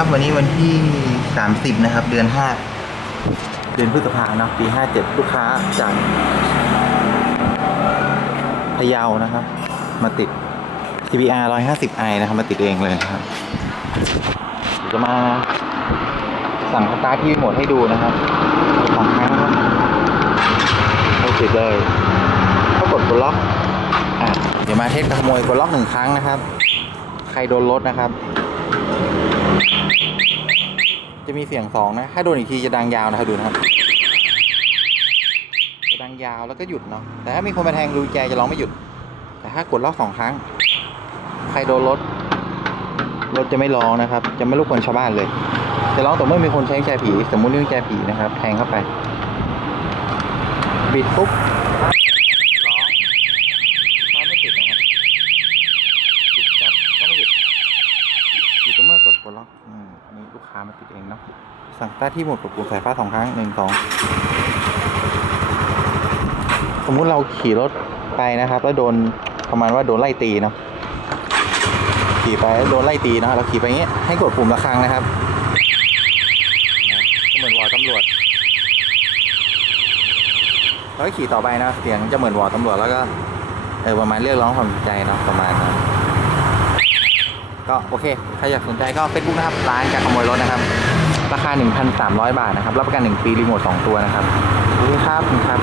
ครับ วันนี้วันที่ 30 นะครับ เดือน 5 เดือนพฤษภาเนะปี 57 ลูกค้าจากพะเยานะครับ มาติด TBR 150i นะครับ มาติดเองเลยครับจะมาสั่งสตาร์ทที่หมดให้ดูนะครับสองครั้งครับเขาติดเลยก็กดกดล็อกอะเดี๋ยวมาเทสขโมยกดล็อกหนึ่งครั้งนะครับ ใครโดนรถนะครับ มีเสียงสองนะ ถ้าโดนอีกทีจะดังยาวนะครับดูนะครับ จะดังยาวแล้วก็หยุดเนาะ แต่ถ้ามีคนมาแทงรูแจจะร้องไม่หยุด แต่ถ้ากดล็อกสองครั้ง ใครโดนรถ รถจะไม่ร้องนะครับ จะไม่รบกวนชาวบ้านเลย จะร้องแต่เมื่อมีคนใช้แจผี สมมุตินี่กุญแจผีนะครับ แทงเข้าไป บิดปุ๊บ ร้องถ้าไม่ติดนะครับติดกลับก็ไม่หยุด อยู่ตรงเมื่อก ดปลดล็อกอืมนี่ลูกค้ามาติดเองเนาะ สั่งต้ที่หมดกดปุ่มสายฟ้าสองครั้งหนึ่งสองสมมุติเราขี่รถไปนะครับ แล้วโดนประมาณว่าโดนไล่ตีเนาะ ขี่ไปแล้วโดนไล่ตีเนาะ เราขี่ไปอย่างเงี้ยให้กดปุ่มละครั้งนะครับก็เหมือนวอตำรวจแล้วก็ขี่ต่อไปนะ เสียงจะเหมือนวอตำรวจแล้วก็เออประมาณเรียกร้องความสนใจเนาะประมาณนั้น ก็โอเค ใครอยากสนใจก็เฟซบุ๊กนะครับ ร้านการขโมยรถนะครับ ราคา 1,300 บาทนะครับ รับประกัน 1 ปี รีโมท 2 ตัวนะครับนี่คุณครับขอบคุณครับ